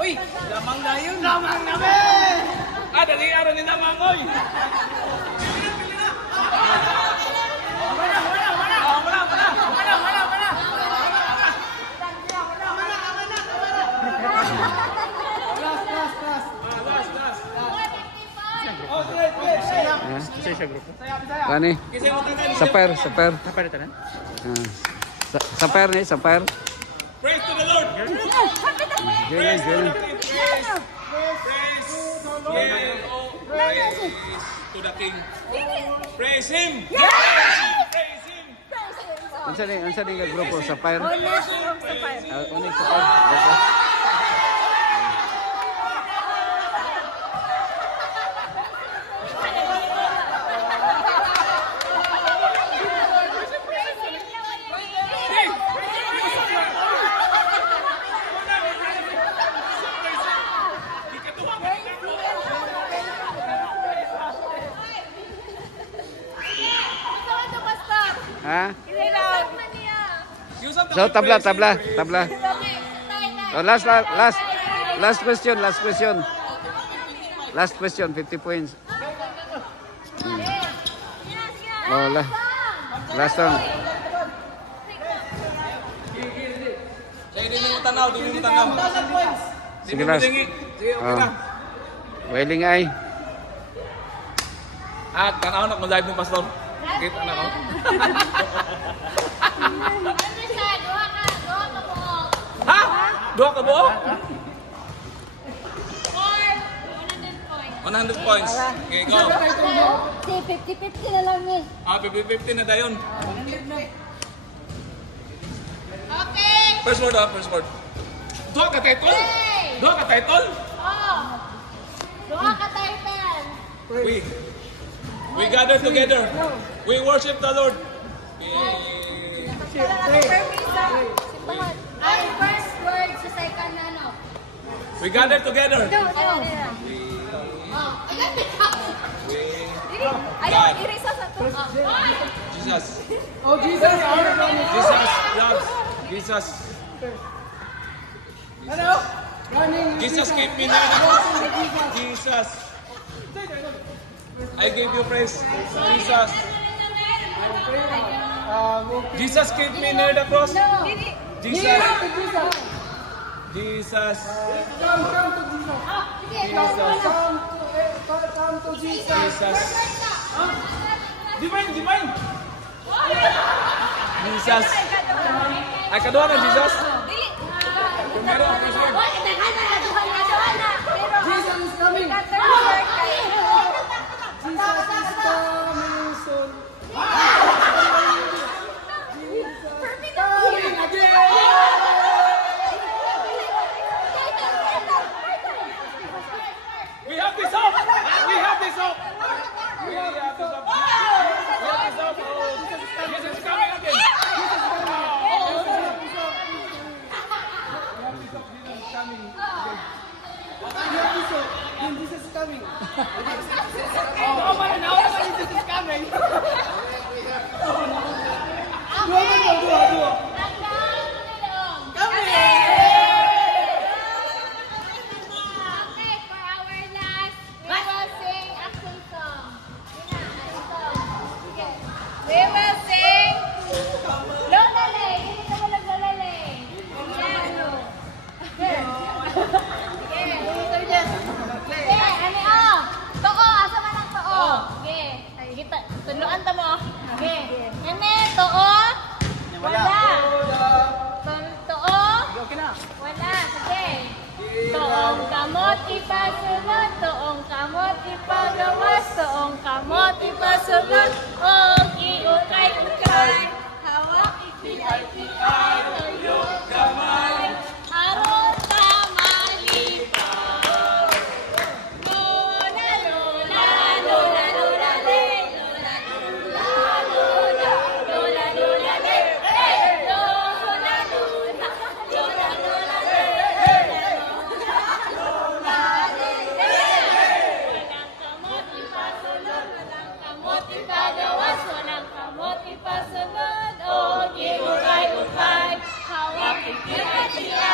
Uy! Lamang na yun! Lamang namin! Ah, dali araw ni Lamang, oy! Kani? Sapphire, sapphire. Sapphire ni, sapphire. Praise to the Lord! Praise to the King! Praise Him! Praise Him! Unsa ni nga grupo sapphire? Onyx sapphire. Ha? Yusuf So tabla. Oh, last question. Last question, 50 points. Oh, last one. Sige, di mo tanaw. Sige, last. Sige, okay na. Wailing eye. At tanaw na kung live mo, Pastor. Kita na ko. Ha? Dua ka buo? 100 points. Okay, go. 50-50 na lang eh. 50-50 na dayon. Okay. First word. Dua ka title? Dua ka title? Oh. Doha ka title. We gather together. We worship the Lord. Ay, first word sa second ano. We gather together. Ayaw, irisa sa to. Jesus. Oh, Jesus. Jesus loves. Jesus. Hello? Jesus gave me name. Jesus. I gave you praise. Jesus. Jesus gave me near the cross. Jesus. Jesus. Come to Jesus. Come to Jesus. Jesus. Divine. Jesus. Ay, kadua na Jesus. Jesus is coming. Jesus is coming soon. Coming again. We have this hope. Jesus is coming again. Jesus is coming. Tunuan ta mo. Okay. Nene, too? Wala. Too? Wala. Sige. Toong kamot ipasulot, toong kamot ipagawas, toong kamot ipasulot, o iukay-ukay, hawak ikilay-kilay, tuyok kamay, harot ka malipaw. Lula, lula, lula, lula, le, lula, lula, lula, lula, lula, le, lula, lula, lula, lula, le, sila